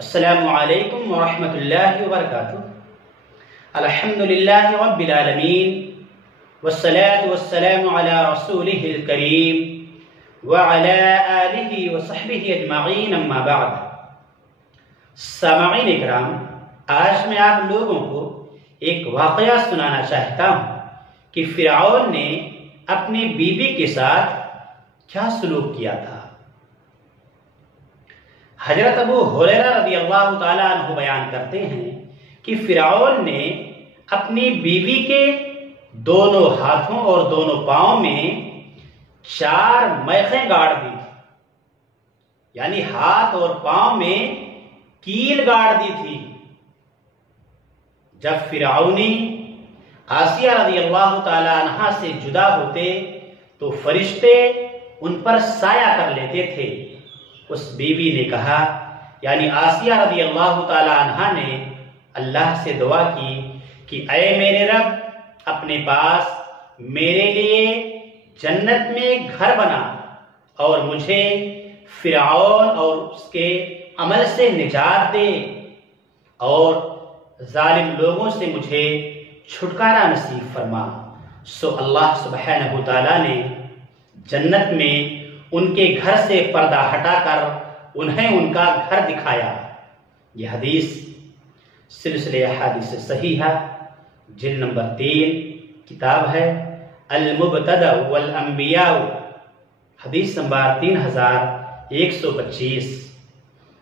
السلام علیکم ورحمۃ اللہ وبرکاتہ۔ الحمدللہ رب العالمین والصلاة والسلام علی رسولہ الکریم وعلی آلہ وصحبہ اجمعین، اما بعد۔ سامعین اکرام، آج میں آپ لوگوں کو ایک واقعہ سنانا چاہتا ہوں کہ فرعون نے اپنی بیوی کے ساتھ کیا سلوک کیا تھا۔ حضرت ابو ہریرہ رضی اللہ تعالیٰ عنہ بیان کرتے ہیں کہ فرعون نے اپنی بیوی کے دونوں ہاتھوں اور دونوں پاؤں میں 4 میخیں گاڑ دی تھی، یعنی ہاتھ اور پاؤں میں کیل گاڑ دی تھی۔ جب فرعونی آسیہ رضی اللہ تعالیٰ عنہ سے جدا ہوتے تو فرشتے ان پر سایہ کر لیتے تھے۔ اس بیوی نے کہا، یعنی آسیہ رضی اللہ تعالیٰ عنہ نے اللہ سے دعا کی کہ اے میرے رب، اپنے پاس میرے لیے جنت میں گھر بنا اور مجھے فرعون اور اس کے عمل سے نجات دے اور ظالم لوگوں سے مجھے چھٹکارا نصیب فرما۔ سو اللہ سبحانہ وتعالیٰ نے جنت میں ان کے گھر سے پردہ ہٹا کر انہیں ان کا گھر دکھایا۔ یہ حدیث سلسلہ احادیث صحیحہ جلد نمبر 3 کتاب ہے المبتدأ والانبیاء، حدیث نمبر 3125۔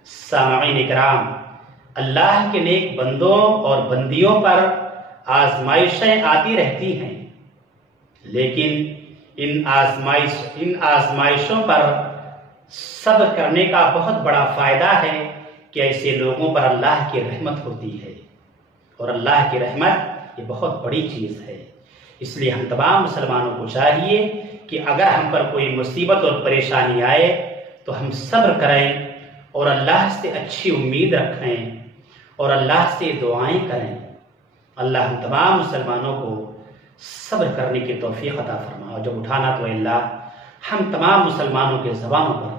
سامعین اکرام، اللہ کے نیک بندوں اور بندیوں پر آزمائشیں آتی رہتی ہیں، لیکن ان آزمائشوں پر صبر کرنے کا بہت بڑا فائدہ ہے کہ ایسے لوگوں پر اللہ کی رحمت ہوتی ہے، اور اللہ کی رحمت یہ بہت بڑی چیز ہے۔ اس لیے ہم تمام مسلمانوں کو چاہیے کہ اگر ہم پر کوئی مصیبت اور پریشانی آئے تو ہم صبر کریں اور اللہ سے اچھی امید رکھیں اور اللہ سے دعائیں کریں۔ اللہ ہم تمام مسلمانوں کو صبر کرنے کی توفیق عطا فرما، اور جب اٹھانا تو اللہ ہم تمام مسلمانوں کے زبانوں پر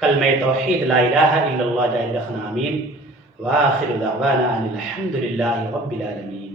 کلمہ توحید لا الہ الا اللہ جاری رکھنا، آمین۔ وآخر دعوانا ان الحمد للہ رب العالمین۔